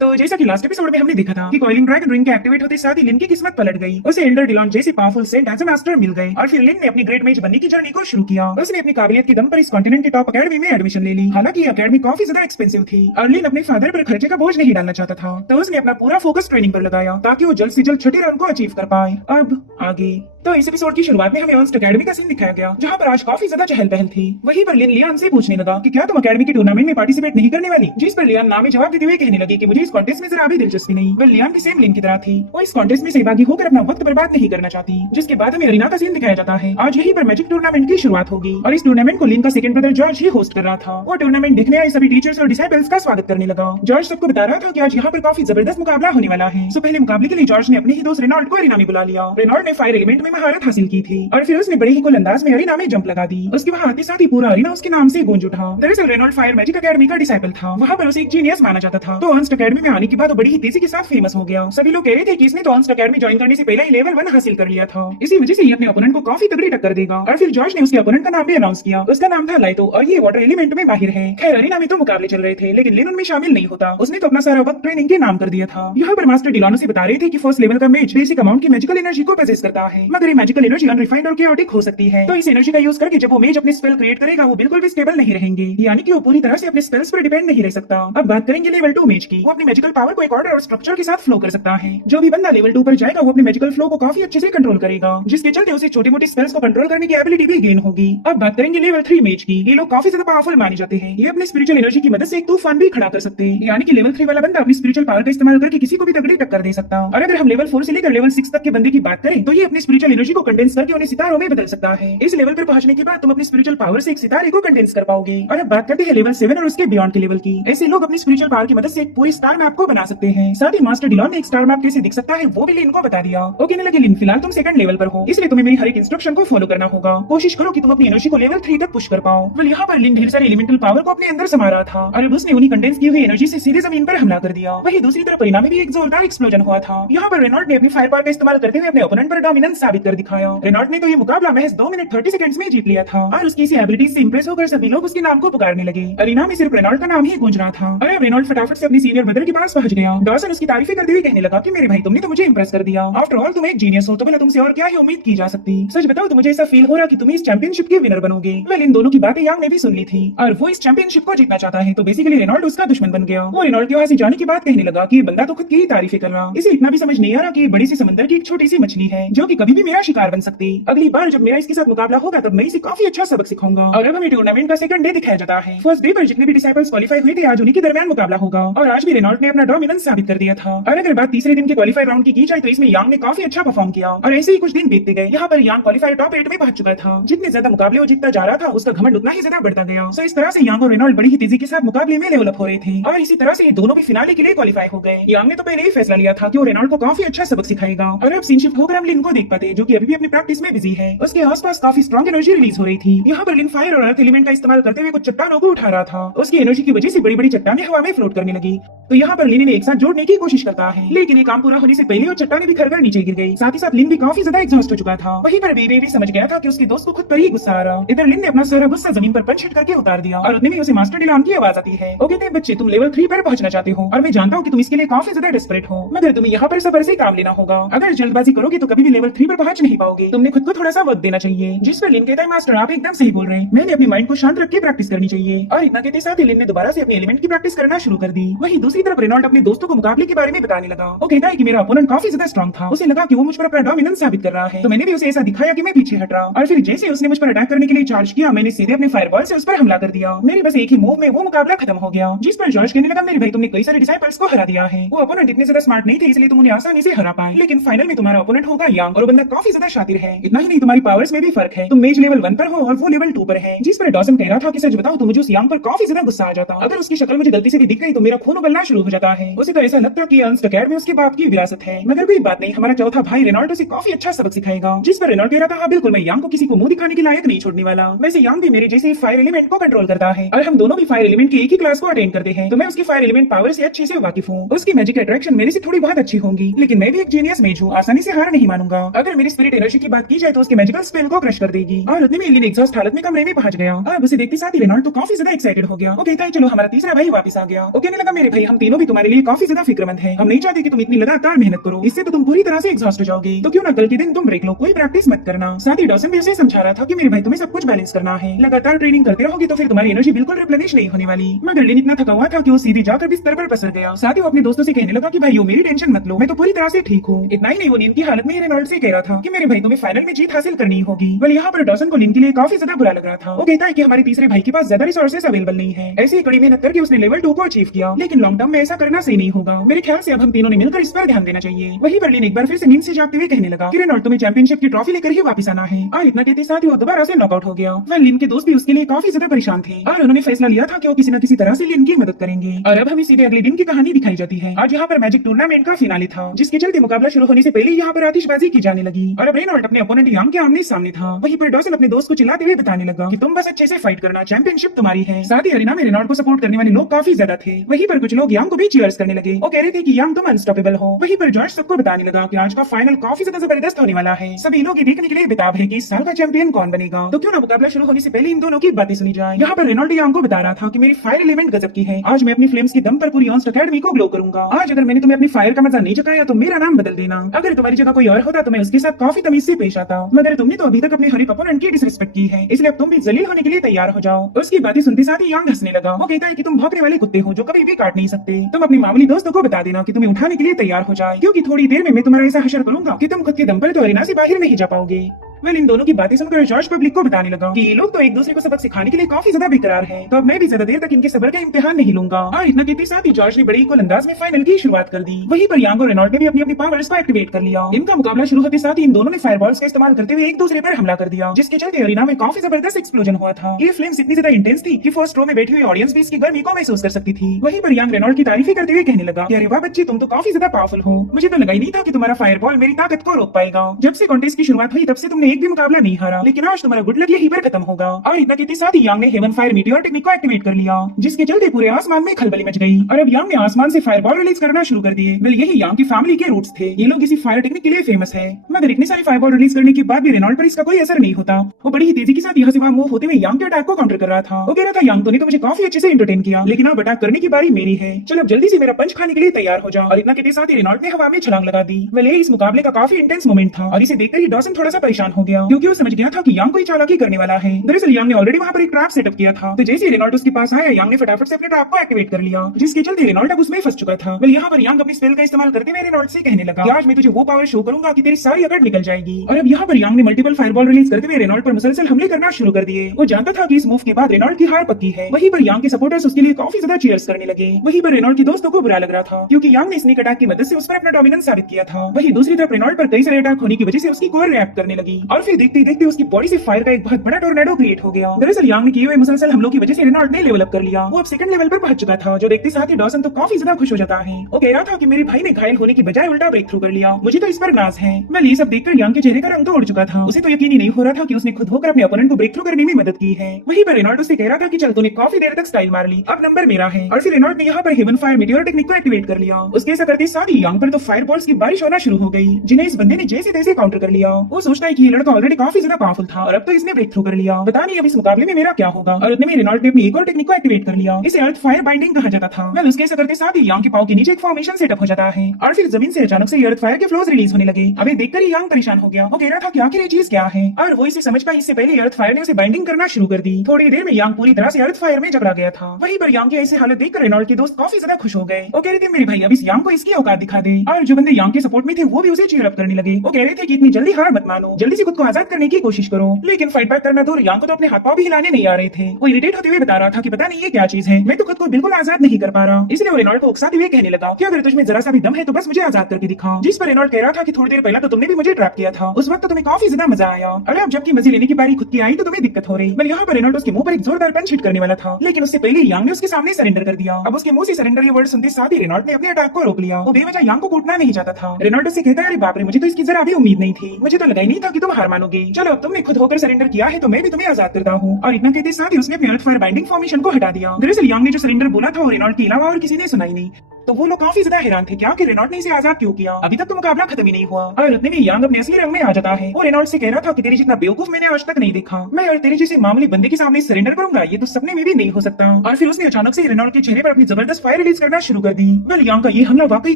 तो जैसा कि लास्ट एपिसोड में हमने देखा था कि कॉइलिंग ड्रैगन रिंग के एक्टिवेट होते साथ ही लिन की किस्मत पलट गई। उसे एल्डर डिलॉन जैसे powerful saint as a master मिल गए और फिर लिन ने अपनी ग्रेट मेज बनने की जर्नी को शुरू किया। उसने अपनी काबिलियत के दम पर इस कॉन्टिनेंट के टॉप अकेडमी में एडमिशन ले ली। हालांकि अकेडमी काफी ज्यादा एक्सपेंसिव थी और लिन अपने फादर पर खर्चे का बोझ नहीं डालना चाहता था, तो उसने अपना पूरा फोकस ट्रेनिंग पर लगाया ताकि वो जल्द से जल्द छठे रैंक को अचीव कर पाए। अब आगे तो इस एपिसोड की शुरुआत में हमें अर्न्स्ट अकेडमी का सीन दिखाया गया, जहां पर आज काफी ज्यादा चहल पहल थी। वहीं पर लिन लियान से पूछने लगा कि क्या तुम अकेडमी के टूर्नामेंट में पार्टिसिपेट नहीं करने वाली, जिस पर लियान नाम में जवाब देते हुए कहने लगी कि मुझे इस कॉन्टेस्ट में जरा भी दिलचस्पी नहीं। वह लियान की सेम लिन की तरह थी, वो इस कॉन्टेस्ट में सहभागी होकर अपना वक्त बर्बाद नहीं करना चाहती। जिसके बाद हमें अरीना का सीन दिखाया जाता है। आज यहीं पर मैजिक टूर्नामेंट की शुरुआत होगी और इस टूर्नामेंट को लिन का सेकंड ब्रदर जॉर्ज ही होस्ट कर रहा था। वो टूर्नामेंट देखने आए सभी टीचर्स और डिसाइपल्स का स्वागत करने लगा। जॉर्ज सबको बता रहा था कि आज यहाँ पर काफी जबरदस्त मुकाबला होने वाला है। तो पहले मुकाबले के लिए जॉर्ज ने अपने ही दोस्त रेनॉल्ड को अरीना में बुला लिया। रेनॉल्ड ने फायर एलिमेंट में महारत हासिल की थी और फिर उसने बड़े ही कुल अंदाज में अरीना में जंप लगा दी। उसके वहाँ आते साथ ही पूरा अरीना उसके नाम से गूंज उठा। दरअसल रेनॉल्ड फायर मैजिक अकेडमी का डिसाइपल था, वहाँ पर उसे एक जीनियस माना जाता था। तो अर्न्स्ट अकेडमी में आने के बाद वो बड़ी ही तेजी के साथ फेमस हो गया। सभी लोग कह रहे थे कि इसने तो अर्न्स्ट अकेडमी ज्वाइन करने से पहले ही लेवल 1 हासिल कर लिया था, इसी वजह से ये अपने ओपोनेंट को काफी तगड़ी टक्कर देगा। और फिर जॉर्ज ने उसके ओपोनेंट का नाम भी अनाउंस किया। उसका नाम था लाइटो और ये वाटर एलिमेंट में माहिर है। खैर अरीना में तो मुकाबले चल रहे थे, लेकिन लिन उनमें शामिल नहीं होता। उसने तो अपना सारा वक्त ट्रेनिंग के नाम कर दिया था। यहाँ पर मास्टर डिलानो से बता रहे थे कि फर्स्ट लेवल का मेज बेसिक अमाउंट की मैजिकल एनर्जी को पोजेस करता है, मगर ये मैजिकल एनर्जी अनरिफाइंड और chaotic हो सकती है। तो इस एनर्जी का यूज करके जब वो मेज अपने स्पेल क्रिएट करेगा वो बिल्कुल भी स्टेबल नहीं रहेंगे, यानी कि वो पूरी तरह से अपने स्पेल्स पर डिपेंड नहीं रह सकता। अब बात करेंगे लेवल 2 मेज की। वो अपनी मैजिकल पावर को एक ऑर्डर और स्ट्रक्चर के साथ फ्लो कर सकता है। जो भी बंदा लेवल 2 पर जाएगा वो अपने मैजिकल फ्लो को काफी अच्छे से कंट्रोल करेगा, जिसके चलते उसे छोटे मोटे स्पेल्स को कंट्रोल करने की एबिलिटी भी गेन होगी। अब बात करेंगे लेवल 3 मेज की। ये लोग काफी ज्यादा पावरफुल माने जाते हैं। ये अपने स्पिरिचुअल एनर्जी की मदद से एक तूफान भी खड़ा कर सकते हैं, यानी कि लेवल 3 वाला बंदा अपनी स्पिरिचुअल पावर का इस्तेमाल करके किसी को भी तगड़ी टक्कर दे सकता। और अगर हम लेवल 4 से लेकर लेवल 6 तक के बंदे की बात करें तो ये अपनी स्पिरिचुअल एनर्जी को कंडेंस करके उन्हें सितारों में बदल सकता है। इस लेवल पर पहुंचने के बाद तुम अपनी स्पिरिचुअल पावर से एक सितारे को कंडेंस कर पाओगे। और अब बात करते हैं लेवल 7 और उसके बियॉन्ड के लेवल की। ऐसे लोग अपनी स्पिरिचुअल पावर की मदद से एक पूरी स्टार मैप को बना सकते हैं। साथ ही मास्टर डिलॉन ने एक स्टार मैप कैसे दिख सकता है वो भी लिन को बता दिया। ओके ने लगे लिन, फिलहाल तुम सेकंड लेवल पर हो, इसलिए तुम्हें मेरी हर एक इंस्ट्रक्शन को फॉलो करना होगा। कोशिश करो कि तुम अपनी एनर्जी को लेवल 3 तक पुश कर पाओ। वेल यहाँ पर लिन ढेर सारी एलिमेंटल पावर को अपने अंदर समा रहा था और अब उसने उन्हीं कंडेंस की हुई एनर्जी से सीधे जमीन पर हमला कर दिया। वहीं दूसरी तरफ परिणाम में भी एक जोरदार एक्सप्लोजन हुआ था। यहाँ पर रेनॉल्ड ने अपनी फायर पावर का इस्तेमाल करते हुए अपने ओपोनेंट पर डोमिनेंस साबित कर दिखाया। रेनॉल्ड ने तो ये मुकाबला महज 2 मिनट 30 सेकंड्स में जीत लिया था और उसकी इसी एबिलिटी से इंप्रेस होकर सभी लोग उसके नाम को पुकारने लगे। अरीना में सिर्फ रेनॉल्ड का नाम ही गूंज रहा था और अब रेनॉल्ड फटाफट से अपनी सीनियर ब्रदर के पास पहुंच गया। डॉसन उसकी तारीफें करते हुए कहने लगा कि मेरे भाई तुमने तो मुझे इंप्रेस कर दिया। आफ्टर ऑल तुम एक जीनियस हो, तो भला तुमसे और क्या ही उम्मीद की जा सकती। सच बताओ तो मुझे ऐसा फील हो रहा कि तुम इस चैंपियनशिप के विनर बनोगे। वेल इन दोनों की बातें यांग ने भी सुन ली थी और वो इस चैंपियनशिप को जीतना चाहता है, तो बेसिकली रेनॉल्ड उसका दुश्मन बन गया। वो रेनॉल्ड के वहां से जाने के बाद कहने लगा कि ये बंदा तो खुद की ही तारीफें कर रहा, इसे इतना भी समझ नहीं आ रहा कि बड़ी सी समंदर की एक छोटी सी मछली है जो कि कभी भी मेरा शिकार बन सकती। अगली बार जब मेरा इसके साथ मुकाबला होगा तब मैं इसे काफी अच्छा सबक सिखाऊंगा। और अब हमें टूर्नामेंट का सेकंड डे दिखाया जाता है। फर्स्ट डे पर जितने भी डिसाइपल्स क्वालीफाई हुए थे आज उन्हीं के दरमियान मुकाबला होगा और आज भी रेनॉल्ड ने अपना डोमिनेंस साबित कर दिया था। और अगर बात तीसरे दिन के क्वालीफाई राउंड की जाए तो इसमें यांग ने काफी अच्छा परफॉर्म किया और ऐसे ही कुछ दिन बीतते गए। यहाँ पर यांग क्वालीफाई टॉप 8 में पहुंच चुका था। जितने ज्यादा मुकाबले वो जीतता जा रहा था उसका घमंड उतना ही ज्यादा बढ़ता गया। सो इस तरह से यांग और रेनॉल्ड बड़ी ही तेजी के साथ मुकाबले में लेवल अप हो रहे थे और इसी तरह से ये दोनों भी फिनाले के लिए क्वालीफाई हो गए। यांग ने तो पहले ही फैसला लिया था कि वो रेनॉल्ड को काफी अच्छा सबक सिखाएगा। और अब सीन शिफ्ट होकर हम लिन को देख पाते जो कि अभी भी अपनी प्रैक्टिस में बिजी है। उसके आसपास काफी स्ट्रॉन्ग एनर्जी रिलीज हो रही थी। यहाँ पर लिन फायर और अर्थ एलिमेंट का इस्तेमाल करते हुए कुछ चट्टानों को उठा रहा था। उसकी एनर्जी की वजह से बड़ी बड़ी चट्टानें हवा में फ्लोट करने लगी। तो यहाँ पर लिन ने एक साथ जोड़ने की कोशिश करता है, लेकिन ये काम पूरा होने से पहले वो चट्टानें भी खरकर नीचे गिर गई। साथ ही साथ लिन भी काफी ज्यादा एग्जॉस्ट हो चुका था। वहीं पर बेबी भी समझ गया था कि उसके दोस्त को खुद पर ही गुस्सा आ रहा। इधर लिन ने अपना सारा गुस्सा जमीन पर पंच हिट करके उतार दिया और उतने में उसे मास्टर डिलॉन की आवाज आती है। ओके बच्चे, तुम लेवल 3 पर पहुंचना चाहते हो और मैं जानता हूँ कि तुम इसके लिए काफी ज्यादा डेस्परेट हो, मगर तुम्हें यहाँ पर सब्र से काम लेना होगा। अगर जल्दबाजी करोगे तो कभी भी लेवल 3 पर पहुंच नहीं पाओगे। तुमने खुद को थोड़ा सा वक्त देना चाहिए। जिस पर लिन कहता है मास्टर आप एकदम सही बोल रहे हैं, मैंने अपनी माइंड को शांत रख के प्रैक्टिस करनी चाहिए। और इतना कहते साथ ही लिन ने दोबारा से अपने एलिमेंट की प्रैक्टिस करना शुरू कर दी। वहीं दूसरी तरफ रेनॉल्ड अपने दोस्तों को मुकाबले के बारे में बताने लगा। वो कहता है कि मेरा ओपोनेंट काफी ज्यादा स्ट्रॉन्ग था, उसे लगा कि वो मुझ पर अपना डोमिनेंस साबित कर रहा है, तो मैंने भी उसे ऐसा दिखाया कि मैं पीछे हट रहा। और फिर जैसे उसने मुझ पर अटैक करने के लिए चार्ज किया मैंने सीधे अपने फायरबॉल से उस पर हमला कर दिया। मेरे बस एक ही मूव में वो मुकाबला खत्म हो गया। जिस पर जॉर्ज कहने लगा मेरे भाई तुमने कई सारे डिसाइपल्स को हरा दिया है। वो ओपोनेंट इतने ज्यादा स्मार्ट नहीं थे इसलिए तुम उन्हें आसानी से हरा पाए, लेकिन फाइनल में तुम्हारा ओपोनेंट होगा यांग और वो बंदा काफी ज्यादा शातिर है। इतना ही नहीं तुम्हारी पावर्स में भी फर्क है, तुम मेज लेवल 1 पर हो और वो लेवल 2 पर है। जिस पर डॉसन कह रहा था कि सच बताओ तो मुझे उस यांग पर काफी ज्यादा गुस्सा आ जाता। अगर उसकी शक्ल मुझे गलती से भी दिख गई तो मेरा खून उबलना शुरू हो जाता है। उसे तो ऐसा लगता कि अर्न्स्ट अकेडमी उसके बाप की विरासत है। मगर कोई बात नहीं, हमारा चौथा भाई रेनॉल्ड उसे काफी अच्छा सबक सिखाएगा। जिस पर रेनॉल्ड कह रहा था हाँ बिल्कुल, मैं यांग को किसी को मुंह दिखाने के लायक नहीं छोड़ने वाला। वैसे यांग भी मेरे जैसे फायर एलिमेंट को कंट्रोल करता है और हम दोनों भी फायर एलिमेंट की एक ही क्लास को अटेंड करते हैं, तो मैं उसकी फायर एलिमेंट पावर से अच्छे से वाकिफ हूँ। उसकी मैजिक अट्रैक्शन मेरे से थोड़ी बहुत अच्छी होंगी, लेकिन मैं भी एक जीनियस मेज हूँ, आसानी से हार नहीं मानूंगा। अगर मेरी स्पिरिट एनर्जी की बात की जाए तो उसके मैजिकल स्पेल को क्रश कर देगी। और उतने में लिन एग्जॉस्ट हालत में कमरे में पहुंच गया। अब उसे देखते साथ ही रेनॉल्ड तो काफी ज्यादा एक्साइटेड हो गया। वो कहता है चलो हमारा तीसरा भाई वापस आ गया। वो कहने लगा मेरे भाई हम तीनों तीनों भी तुम्हारे लिए काफी ज्यादा फिक्रमंद है। हम नहीं चाहते कि तुम इतनी लगातार मेहनत करो, इससे तो तुम पूरी तरह से एग्जॉस्ट हो जाओगे। तो क्यों ना कल के दिन तुम ब्रेक लो, कोई प्रैक्टिस मत करना। साथ ही डॉसन भी उसे समझा रहा था कि मेरे भाई तुम्हें सब कुछ बैलेंस करना है, लगातार ट्रेनिंग करते रहोगे तो फिर तुम्हारी एनर्जी बिल्कुल रिप्लेनिश नहीं होने वाली। मगर लिन इतना थका हुआ था कि वो सीधे जाकर बिस्तर पर पसर गया। साथ ही वो अपने दोस्तों से कहने लगा कि भाइयों मेरी टेंशन मत लो, मैं तो पूरी तरह से ठीक हूँ। इतना ही नहीं, वो नींद की हालत में रेनॉल्ड से कह रहा था कि मेरे भाई तुम्हें फाइनल में जीत हासिल करनी होगी। वह यहाँ पर डॉसन को लिन के लिए काफी ज्यादा बुरा लग रहा था। वो कहता है कि हमारे तीसरे भाई के पास ज्यादा रिसोर्सेज अवेलेबल नहीं है। ऐसी ही कड़ी मेहनत करके उसने लेवल 2 को अचीव किया, लेकिन लॉन्ग टर्म में ऐसा करना सही नहीं होगा। मेरे ख्याल से अब हम तीनों ने मिलकर इस पर ध्यान देना चाहिए। वही पर लिन एक बार फिर से नींद से जागते हुए कहने लगा कि रेनॉल्ड तुम्हें चैंपियनशिप की ट्रॉफी लेकर ही वापस आना है। और इतना कहते साथ ही वो दोबारा से नॉकआउट हो गया। वह लिन के दोस्त भी उसके लिए काफी ज्यादा परेशान थे और उन्होंने फैसला लिया था कि वो किसी न किसी तरह से लिन की मदद करेंगे। और अब हमें सीधे अगले दिन की कहानी दिखाई जाती है। आज यहाँ पर मैजिक टूर्नामेंट का फिनाले था, जिसके चलते मुकाबला शुरू होने से पहले यहाँ पर आतिशबाजी की जाने लगी और अब रेनॉल्ड अपने ओपोनेंट यांग के आमने सामने था। वहीं पर डॉसन अपने दोस्त को चिल्लाते हुए बताने लगा कि तुम बस अच्छे से फाइट करना, चैंपियनशिप तुम्हारी है। साथ ही अरीना में रेनॉल्ड को सपोर्ट करने वाले लोग काफी ज्यादा थे। वहीं पर कुछ लोग यांग को भी चीयर्स करने लगे। वो कह रहे थे कि यांग तुम अनस्टॉपेबल हो। वहीं पर जॉर्ज सबको बताने लगा कि आज का फाइनल काफी ज्यादा जबरदस्त होने वाला है। सभी लोग ये देखने के लिए बेताब है कि इस साल का चैंपियन कौन बनेगा। तो क्यों ना मुकाबला शुरू होने से पहले इन दोनों की बातें सुनी जाए। यहाँ पर रेनॉल्ड यांग को बता रहा था कि मेरी फायर एलिमेंट गजब की है। आज मैं अपनी फ्लेम्स के दम पर पूरी ऑन्स्ट अकेडमी को ग्लो करूंगा। आज अगर मैंने तुम्हें अपनी फायर का मजा नहीं चखाया तो मेरा नाम बदल देना। अगर तुम्हारी जगह कोई और होता तो मैं उसके साथ काफी तमीज से पेश आता, मगर तुमने तो अभी तक अपने हर एक अपोनेंट की डिसरिस्पेक्ट की है, इसलिए अब तुम भी जलील होने के लिए तैयार हो जाओ। उसकी बातें सुनते साथ ही यांग हंसने लगा। वो कहता है कि तुम भौंकने वाले कुत्ते हो जो कभी भी काट नहीं सकते। तुम अपने मामूली दोस्तों को बता देना कि तुम्हें उठाने के लिए तैयार हो जाए, क्योंकि थोड़ी देर में मैं तुम्हारा ऐसा हशर करूंगा कि तुम खुद के दम पर तो अरीना से बाहर नहीं जा पाओगे। वेल इन दोनों की बातें सुनकर जॉर्ज पब्लिक को बताने लगा कि ये लोग तो एक दूसरे को सबक सिखाने के लिए काफी ज्यादा बेकरार हैं, तो अब मैं भी ज्यादा देर तक इनके सब्र का इम्तिहान नहीं लूंगा। और इतना कहते साथ ही जॉर्ज ने बड़ी इक्वल अंदाज में फाइनल की शुरुआत कर दी। वहीं पर यांग और रेनॉल्ड ने भी अपनी अपनी पावर्स को एक्टिवेट कर लिया। इनका मुकाबला शुरू होते साथ ही इन दोनों ने फायरबॉल्स का इस्तेमाल करते हुए एक दूसरे पर हमला कर दिया, जिसके चलते अरीना में काफी जबरदस्त एक्सप्लोजन हुआ था। ये फ्लेम्स इतनी ज्यादा इंटेंस थी कि फर्स्ट रो में बैठी हुई ऑडियंस भी इसकी गर्मी को महसूस कर सकती थी। वहीं पर यांग रेनॉल्ड की तारीफी करते हुए कहने लगा कि अरे वाह बच्चे, तुम तो काफी ज्यादा पावरफुल हो। मुझे तो लगा ही नहीं था कि तुम्हारा फायरबॉल मेरी ताकत को रोक पाएगा। जब से कॉन्टेस्ट की शुरुआत हुई तब से तुमने एक भी मुकाबला नहीं हारा, लेकिन आज तुम्हारा गुड लक यहीं पर खत्म होगा। और इतना कहते साथ ही यांग ने हेवन फायर मीटियोर टेक्निक को एक्टिवेट कर लिया, जिसके चलते पूरे आसमान में खलबली मच गई और अब यांग ने आसमान से फायरबॉल रिलीज करना शुरू कर दिए। वेल यही यांग की फैमिली के रूट्स थे। ये लोग इसी फायर टेक्निक के लिए फेमस है, मगर इतनी सारी फायरबॉल रिलीज करने के बाद भी रेनॉल्ड पर इसका कोई असर नहीं होता। वो बड़ी ही तेजी के साथ यहाँ से वहाँ मूव होते हुए यांग के अटैक को काउंटर कर रहा था। वो कह रहा था यांग, तूने तो मुझे काफी अच्छे से एंटरटेन किया, लेकिन अब अटैक करने की बारी मेरी है। चलो अब जल्दी से मेरा पंच खाने के लिए तैयार हो जाओ। और इतना कहते साथ ही रेनॉल्ड ने हवा में छलांग लगा दी। वेल इस मुकाबले का काफी इंटेंस मोमेंट था और इसे देखकर ही डॉसन थोड़ा सा परेशान हो गया, क्योंकि वो समझ गया था कि यांग कोई चालाकी करने वाला है। दरअसल यांग ने ऑलरेडी वहाँ पर एक ट्रैप सेटअप किया था, तो जैसे रेनॉल्ड उसके पास आया, यांग ने फटाफट से अपने ट्रैप को एक्टिवेट कर लिया, जिसके चलते रेनॉल्ड अब उसमें फंस चुका था। वेल यहाँ पर यांग अपनी स्पेल का इस्तेमाल करते हुए रेनॉल्ड से कहने लगा कि आज मैं तुझे वो पावर शो करूंगा कि तेरी सारी अकड़ निकल जाएगी। और अब यहाँ पर यांग ने मल्टीपल फायरबॉल रिलीज करते हुए रेनॉल्ड पर मुसलसल हमले करना शुरू कर दिए। वो जानता था कि इस मूव के बाद रेनॉल्ड की हार पक्की है। वहीं पर यांग के सपोर्टर्स उसके लिए काफी ज्यादा चीयर्स करने लगे। वहीं पर रेनॉल्ड के दोस्तों को बुरा लग रहा था, क्योंकि यांग ने स्नीक अटैक की मदद से उस पर अपना डोमिनेंस साबित किया था। वहीं दूसरी तरफ रेनॉल्ड पर कई सारे अटैक होने की वजह से उसकी कोर रिएक्ट करने लगी और फिर देखते देखते उसकी बॉडी से फायर का एक बहुत बड़ा टोर्नेडो क्रिएट हो गया। दरअसल यांग ने किए हुए मुसलसल हमलों की वजह से रेनॉल्ड ने लेवल अप कर लिया। वो अब सेकंड लेवल पर पहुंच चुका था, जो देखते साथ ही डॉसन तो काफी ज्यादा खुश हो जाता है। वो कह रहा था कि मेरे भाई ने घायल होने की बजाय उल्टा ब्रेक थ्रू कर लिया, मुझे तो इस पर नाज है। मैं ये सब देखकर यांग के चेहरे का रंग तो उड़ चुका था। उसे तो यकीन ही नहीं हो रहा था कि उसने खुद होकर अपने ओपोनेंट को ब्रेक थ्रू करने में मदद की है। वहीं पर रेनॉल्ड उससे कह रहा था कि चल तूने काफी देर तक स्टाइल मार ली, अब नंबर मेरा है। और फिर रेनॉल्ड ने यहाँ पर हेवन फायर मीटियोर टेक्निक को एक्टिवेट कर लिया। उसके ऐसा करते साथ ही यांग पर तो फायरबॉल्स की बारिश होना शुरू हो गई, जिन्हें इस बंदे ने जैसे तैसे काउंटर कर लिया। वो सोचता है कि ये लड़का ऑलरेडी काफी ज्यादा पावरफुल था और अब तो इसने ब्रेक थ्रू कर लिया, पता नहीं अब इस मुकाबले में मेरा क्या होगा। और उतने में रेनॉल्ड ने अपनी एक और टेक्निक को एक्टिवेट कर लिया, इसे अर्थ फायर बाइंडिंग कहा जाता था। वेल उसके ऐसा करते साथ ही यांग के पांव के नीचे एक फॉर्मेशन सेटअप हो जाता है और फिर जमीन से अचानक से अर्थ फायर के फ्लोज रिलीज होने लगे। अबे देखकर ही यांग परेशान हो गया। वो कह रहा था कि आखिर ये चीज क्या है, और वो इसे समझ पाई इससे पहले अर्थ फायर ने उसे बाइंडिंग करना शुरू कर दी। थोड़ी देर में यांग पूरी तरह से अर्थ फायर में जकड़ा गया था। वहीं पर यांग की ऐसी हालत देखकर रेनॉल्ड के दोस्त काफी ज्यादा खुश हो गए। वो कह रहे थे मेरे भाई अब इस यांग को इसकी औकात दिखा दे। और जो बंदे यांग के सपोर्ट में थे वो भी उसे चीयर अप करने लगे। वो कह रहे थे कि इतनी जल्दी हार मत मानो, जल्दी से खुद को आजाद करने की कोशिश करो। लेकिन फाइट बैक करना दूर, यांग को तो अपने हाथ पांव भी हिलाने नहीं आ रहे थे। वो इरिटेट होते हुए बता रहा था कि पता नहीं ये क्या चीज है, मैं तो खुद को बिल्कुल आजाद नहीं कर पा रहा। इसलिए वो रेनॉल्ड को उकसाते हुए कहने लगा कि अगर तुझमें जरा सा भी दम है तो बस मुझे आजाद करके दिखा। जिस पर रेनॉल्ड कह रहा था कि थोड़ी देर पहले तो तुमने भी मुझे ट्रैप किया था, उस वक्त तो तुम्हें काफी ज्यादा मजा आया, अरे अब जबकि मजे लेने की बारी खुद की आई तो तुम्हें दिक्कत हो रही। यहाँ पर रेनॉल्ड उसके मुंह पर एक जोरदार पंच हिट करने वाला था, लेकिन उससे पहले यांग ने उसके सामने सरेंडर कर दिया। अब उसके मुंह से सरेंडर ये वर्ड सुनते साथ ही रेनॉल्ड ने अपने अटैक को रोक लिया। वो बेवजह यांग को कूटना नहीं चाहता था। रेनॉल्ड से कहता है अरे बाप रे, मुझे तो इसकी जरा भी उम्मीद नहीं थी, मुझे तो लगा ही नहीं था कि तुम हार मानोगे। चलो अब तुमने खुद होकर सरेंडर किया है तो मैं भी तुम्हें आजाद करता हूँ। और इतना कहते साथ ही उसने अपने अर्थ फायर बाइंडिंग फॉर्मेशन को हटा दिया। दरअसल यांग ने जो सरेंडर बोला था वो रेनॉल्ड के अलावा और किसी ने सुनाई नहीं। तो वो लोग काफी ज्यादा हैरान थे क्या कि रेनॉल्ट ने इसे आजाद क्यों किया, अभी तक तो मुकाबला खत्म ही नहीं हुआ। और उतने में यांग अपने असली रंग में आ जाता है। वो रेनॉल्ट से कह रहा था कि तेरे जितना बेवकूफ मैंने आज तक नहीं देखा, मैं और तेरे जैसे मामूली बंदे के सामने सरेंडर करूंगा ये तो सपने में भी नहीं हो सकता। और फिर उसने अचानक से रेनॉल्ट के चेहरे पर अपनी जबरदस्त फायर रिलीज करना शुरू कर दी। वेल यांग का ये हमला वाकई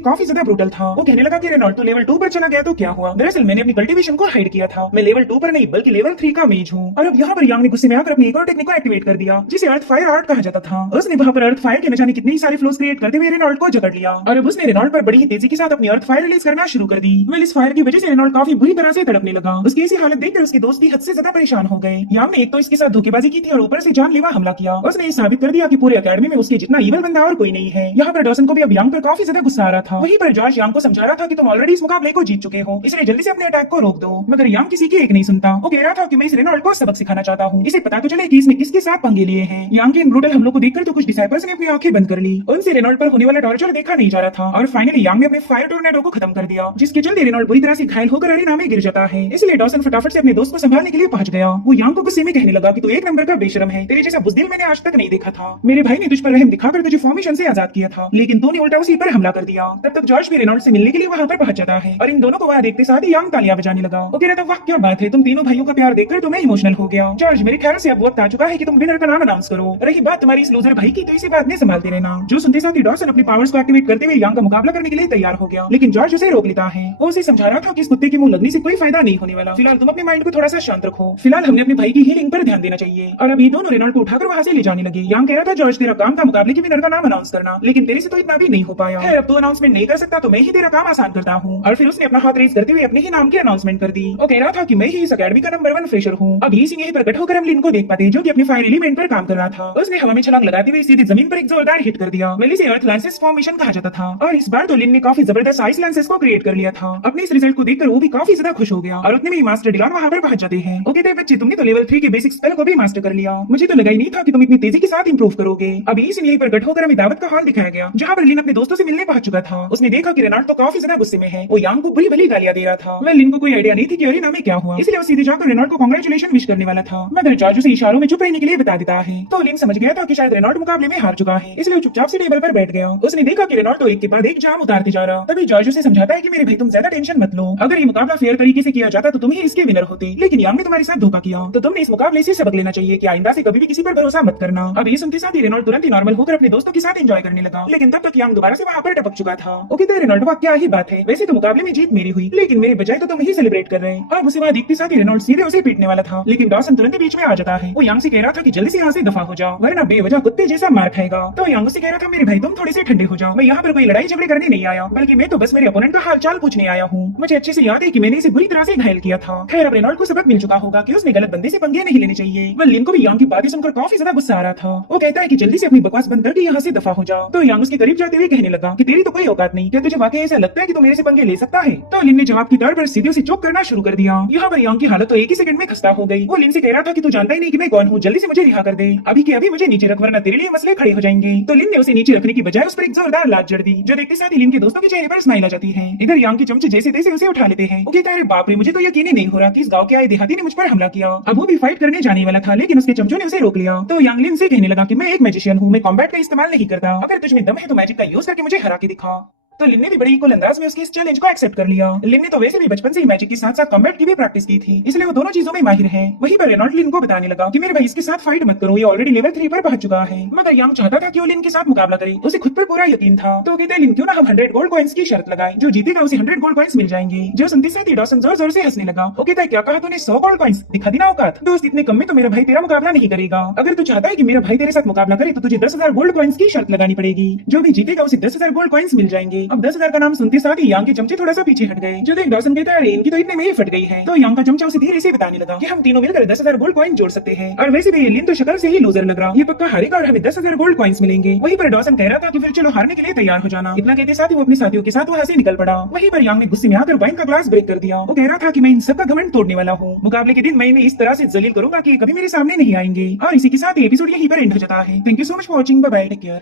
काफी ज्यादा ब्रूटल था। वो कहने लगा कि रेनॉल्ट तो लेवल 2 पर चला गया तो क्या हुआ, दरअसल मैंने अपनी कल्टीवेशन को हाइड किया था, मैं लेवल 2 पर नहीं बल्कि लेवल 3 का मेज हूँ। और अब यहाँ पर यांग ने गुस्से में आकर अपनी एक और टेक्निक को एक्टिवेट कर दिया जिसे अर्थ फायर आर्ट कहा जाता था। उसने वहाँ पर अर्थ फायर के न जाने कितनी सारी फ्लोस क्रिएट करते हुए रेनॉल्ट को जकड़ लिया और अब उसने रेनॉल्ट पर बड़ी ही तेजी के साथ अपनी अर्थ फायर रिलीज करना शुरू कर दी। वेल इस फायर की वजह से रेनॉल्ट काफी बुरी तरह से तड़पने लगा। उसकी ऐसी हालत देखकर उसके दोस्त भी हद से ज्यादा परेशान हो गए। यांग ने एक तो इसके साथ धोखेबाजी की थी और ऊपर से जानलेवा हमला किया। उसने ये साबित कर दिया कि पूरे अकेडमी में उसके जितना ईवल बंदा और कोई नहीं है। यहाँ पर डॉसन को भी अब यांग पर काफी ज्यादा गुस्सा आ रहा था। वहीं पर जॉर्ज यांग को समझा रहा था कि तुम ऑलरेडी इस मुकाबले को जीत चुके हो, इसलिए जल्दी से अपने अटैक को रोक दो। मगर यांग किसी की एक नहीं सुनता। वो कह रहा था कि मैं इस रेनॉल्ट को सबक सिखाना चाहता हूँ, इसे पता तो चले कि इसने किसके साथ पंगे लिए हैं। यांग के इन ब्रूटल हमलों को देखकर तो कुछ डिसाइपल्स ने अपनी आंखें बंद कर ली। उनसे रेनॉल्ट पर होने वाला टॉर्चर देखा नहीं जा रहा था और फाइनली यांग ने अपने फायर टोर्नेडो को खत्म कर दिया जिसके चलते रेनॉल्ट बुरी तरह से घायल होकर अरेना में गिर जाता है। इसलिए डॉसन फटाफट से अपने दोस्त को संभालने के लिए पहुंच गया। वो यांग को गुस्से में कहने लगा कि तू एक नंबर का बेशरम है, तेरे जैसा बुज़दिल मैंने आज तक नहीं देखा था। मेरे भाई ने तुझ पर रहम दिखाकर तुझे फॉर्मेशन से आजाद किया था, लेकिन तूने उल्टा उसी पर हमला कर दिया। तब तक जॉर्ज भी रेनॉल्ट से मिलने के लिए वहाँ पर पहुंच जाता है और इन दोनों को वहाँ देखते साथ ही यांग तालियां बजाने लगा। वो कह रहा था वाह क्या बात है, तुम तीनों भाइयों का प्यार देखकर तो मैं इमोशनल हो गया। जॉर्ज मेरे ख्याल से अब वक्त आ चुका है कि तुम विनर का नाम अनाउंस करो। रही बात तुम्हारी इस लूजर भाई की तो इसे बाद में संभालते रहना। जो सुनते साथ ही डॉसन अपनी पावर्स को एक्टिवेट करते हुए यांग का मुकाबला करने के लिए तैयार हो गया, लेकिन जॉर्ज उसे रोक लेता है। वो उसे समझा रहा था कि इस कुत्ते के मुंह लगने से कोई फायदा नहीं होने वाला, फिलहाल तुम अपने माइंड को थोड़ा सा शांत रखो, फिलहाल हमने अपने भाई की हीलिंग पर ध्यान देना चाहिए। और अभी दोनों रेनॉल्ट को उठाकर वहाँ से ले जाने लगे। यांग कह रहा था जॉर्ज तेरा काम था मुकाबले के विनर का नाम अनाउंस करना, लेकिन तेरे से तो इतना भी नहीं हो पाया है। अब तो अनाउंसमेंट नहीं कर सकता तो मैं ही तेरा काम आसान करता हूँ। और फिर उसने अपना हाथ रेज करते हुए अपने ही नाम की अनाउंसमेंट कर दी। वो कह रहा था कि मैं ही इस अकेडमी का नंबर 1 फ्रेशर हूँ। अब इसी यहीं प्रकट होकर हम लिन को देख पाते जो कि अपने फायर एलिमेंट पर काम कर रहा था। उसने हवा में छलांग लगाते हुए सीधे जमीन पर एक जोरदार हिट कर दिया। वेल इसे अर्थ लांसेस फॉर्मेशन कहा जाता था और इस बार तो लिन ने काफी जबरदस्त आइस लांसेस को क्रिएट कर लिया था। अपने इस रिजल्ट को देखकर वो भी काफी ज्यादा खुश हो गया और उतने में मास्टर डिलॉन वहाँ पर पहुंच जाते हैं। ओके बच्चे तुमने तो लेवल 3 के बेसिक स्पेल को भी मास्टर कर लिया, मुझे तो लगा ही नहीं था कि तुम इतनी तेजी के साथ इंप्रूव करोगे। अभी इस यहीं पर कट होकर हमें दावत का हॉल दिखाया गया जहाँ पर लिन अपने दोस्तों से मिलने पहुंच चुका था। उसने देखा कि रेनॉल्ट तो काफी ज्यादा गुस्से में है, वो यांग को बुरी भली गालियां दे रहा था। वह लिन को कोई आइडिया नहीं थी कि अरेना में क्या हुआ, इसलिए वो सीधे जाकर रेनॉल्ट को कांग्रेचुलेशन विश करने वाला था, मगर जॉर्ज उसे इशारों में चुप रहने के लिए बता देता है। तो लिन समझ गया था कि शायद रेनॉल्ट मुकाबले में हार चुका है, इसलिए वो चुपचाप से टेबल पर बैठ गया। उसने देखा कि रेनॉल्ट तो एक के बाद एक जाम उतारते जा रहा। तभी जॉर्ज उसे समझाता है कि मेरे भाई तुम ज्यादा टेंशन मत लो, अगर ये मुकाबला फेयर तरीके से किया जाता तो तुम ही इसके विनर होते, लेकिन यांग ने तुम्हारे साथ धोखा किया, तो तुमने इस मुकाबले से सबक लेना चाहिए कि आइंदा से कभी भी किसी पर भरोसा मत करना। अब ये सुनते साथ ही रेनॉल्ट तुरंत ही नॉर्मल होकर अपने दोस्तों के साथ एंजॉय करने लगा, लेकिन तब तक यांग दोबारा से वहाँ पर टपक चुका था। ओके तो रेनॉल्ट क्या ही बात है, वैसे तो मुकाबले में जीत मेरी हुई, लेकिन मेरे बजाय तो तुम ही सेलिब्रेट कर रहे हैं। और उसे वहाँ देखते साथ ही रेनॉल्ट सीधे उसे पीटने वाला था, लेकिन डॉसन तुरंत बीच में आ जाता है। वो यांग से कह रहा था कि जल्दी से यहाँ से दफा हो जाओ वरना बेवजह कुत्ते जैसा मार खाएगा। तो यांग से कह रहा था मेरे भाई तुम थोड़े से ठंडे हो जाओ, मैं यहाँ पर कोई लड़ाई झगड़े करने नहीं आया, बल्कि मैं तो बस मेरे अपोनेंट का हालचाल पूछने आया हूँ। मुझे अच्छे से याद है कि मैंने इसे बुरी तरह से घायल किया था। खैर अब रेनॉल्ट को सबक मिल चुका होगा कि उसने गलत बंदे से पंगे नहीं लेने चाहिए। वह लिन को भी यांग की बातें सुनकर काफी ज्यादा गुस्सा आ रहा था। वो कहता है कि जल्दी से अपनी बकवास बंद करके यहाँ से दफा हो जाओ। तो यांग उसके करीब जाते हुए कहने लगा कि तेरी तो कोई औकात नहीं, क्या तुझे वाकई ऐसा लगता है कि तू मेरे से पंगे ले सकता है? तो लिन ने जवाब की तौर पर सीधे उसे चोक करना शुरू कर दिया। यहाँ पर यांग की हालत तो एक ही सेकंड में खस्ता हो गई। वो लिन से कह रहा था कि तू जानता ही नहीं कि मैं कौन हूँ, जल्दी से मुझे रिहा कर दे, अभी के अभी मुझे नीचे रख वरना तेरे लिए मसले खड़े हो जाएंगे। तो लिन ने उसे नीचे रखने की बजाय उस पर एक जोरदार लात जड़ दी, जो देखते साथ ही लिन के दोस्तों के चेहरे पर स्माइल आ जाती है। इधर यांग के चमचे जैसे तैसे उसे उठा लेते हैं। वो कहता है बाप रे मुझे तो यकीन ही नहीं हो रहा कि इस गाँव के आए देहाती ने मुझ पर हमला किया। अब वो भी फाइट करने जाने वाला था, लेकिन उसके चमचों ने उसे रोक लिया। तो यांग लिन से कहने लगा कि मैं एक मैजिशियन हूँ, मैं कॉम्बैट का इस्तेमाल नहीं करता, अगर तुझ में दम है तो मैजिक का यूज करके मुझे हरा के दिखा। तो लिन ने भी बड़ी कूल अंदाज में उसके इस चैलेंज को एक्सेप्ट कर लिया। लिन ने तो वैसे भी बचपन से ही मैजिक के साथ साथ कॉम्बैट की भी प्रैक्टिस की थी, इसलिए वो दोनों चीजों में माहिर है। वहीं पर रेनॉल्ट लिन को बताने लगा कि मेरे भाई इसके साथ फाइट मत करो, ये ऑलरेडी लेवल 3 पर पहुंच चुका है। मगर यांग चाहता था कि वो लिन के साथ मुकाबला करे, उसे खुद पर पूरा यकीन था। तो कहते लिन क्यों ना हम 100 गोल्ड कॉइंस की शर्त लगाए, जो जीतेगा उसे 100 गोल्ड कॉइंस मिल जाएंगे। जो सुनते साथ ही डॉसन जोर जोर से हंसने लगा। वो कहता है क्या कहा तूने, 100 गोल्ड कॉइंस? दिखा दी ना औकात दोस्त, इतने कम में तो मेरा भाई तेरा मुकाबला नहीं करेगा। अगर तू चाहता है कि मेरा भाई तेरे साथ मुकाबला करे तो तुझे 10,000 गोल्ड कॉइंस की शर्त लगानी पड़ेगी, जो भी जीतेगा उसे 10,000 गोल्ड कॉइंस मिल जाएंगे। अब 10,000 का नाम सुनते साथ ही यांग के चमचे थोड़ा सा पीछे हट गए। जो देख डॉसन कहता है इनकी तो इतने में ही फट गई है। तो यांग का चमचा उसे धीरे से बताने लगा कि हम तीनों मिलकर 10,000 गोल्ड कॉइन जोड़ सकते हैं, और वैसे भी लिन तो शक्ल से ही लूजर लग रहा, ये पक्का हारेगा और हमें 10,000 गोल्ड कॉइन्स मिलेंगे। वहीं पर डॉसन कह रहा था कि फिर चलो हारने के लिए तैयार हो जाना। इतना कहते साथ ही वो अपने साथियों के साथ वहाँ से निकल पड़ा। वहीं पर यांग ने गुस्से में आकर वाइन का ग्लास ब्रेक कर दिया। वो कह रहा था कि मैं इन सबका घमंड तोड़ने वाला हूँ, मुकाबले के दिन मैं इन्हें इस तरह से जलील करूंगा कि कभी मेरे सामने नहीं आएंगे। और इसी के साथ एपिसोड यहीं पर एंड हो जाता है। Thank you so much for watching, bye bye, take care.